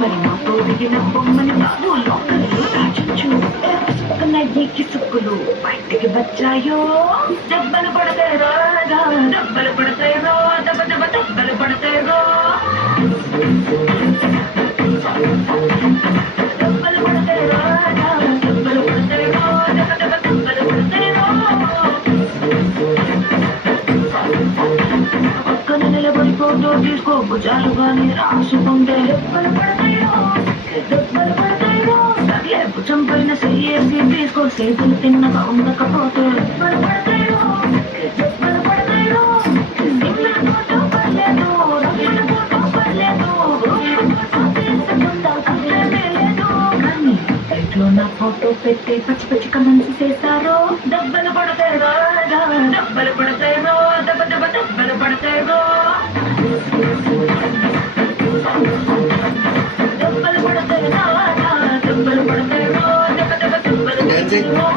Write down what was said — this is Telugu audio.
మరి నాతో దిగిన బొమ్మని కాదు లోకల్లో దాచించు పక్కనయ్యేకి సుక్కులు బయటికి వచ్చాయో దెబ్బలు పడతాయి రాగా దెబ్బలు పడతాయి రో దెబ్బ దెబ్బ దెబ్బలు పడతాయి రో దెబ్బలు పడతాయి రాగా దెబ్బలు పడతాయి రో దెబ్బ దెబ్బ దెబ్బలు పడతాయి రో పక్కన నిలబడి ఫోటో తీసుకో భుజాలుగానే రాసుకుంటే దెబ్బలు పడతాయో దెబ్బలు పడతాయో సర్లే భుజం పైన చెయ్యేసి తీసుకో చేతులు తిన్నగా ఉండకపోతే దెబ్బలు పడతాయో దెబ్బలు పడతాయో సింగిల్ ఫోటో పర్లేదు రవిల ఫోటో పర్లేదు ఫోటో తీసుకుందా కళ్ళే లేదు కానీ ఇంట్లో నా ఫోటో పెట్టి పచ్చి పచ్చి కమెంట్స్ చేశారో దెబ్బలు పడతాయి రాగా దెబ్బలు పడతాయి రో దెబ్బ దెబ్బ దెబ్బలు పడతాయి రో దెబ్బలు పడతాయి రాగా దెబ్బలు పడతాయి రో దెబ్బ దెబ్బ దెబ్బలు పడతాయి రో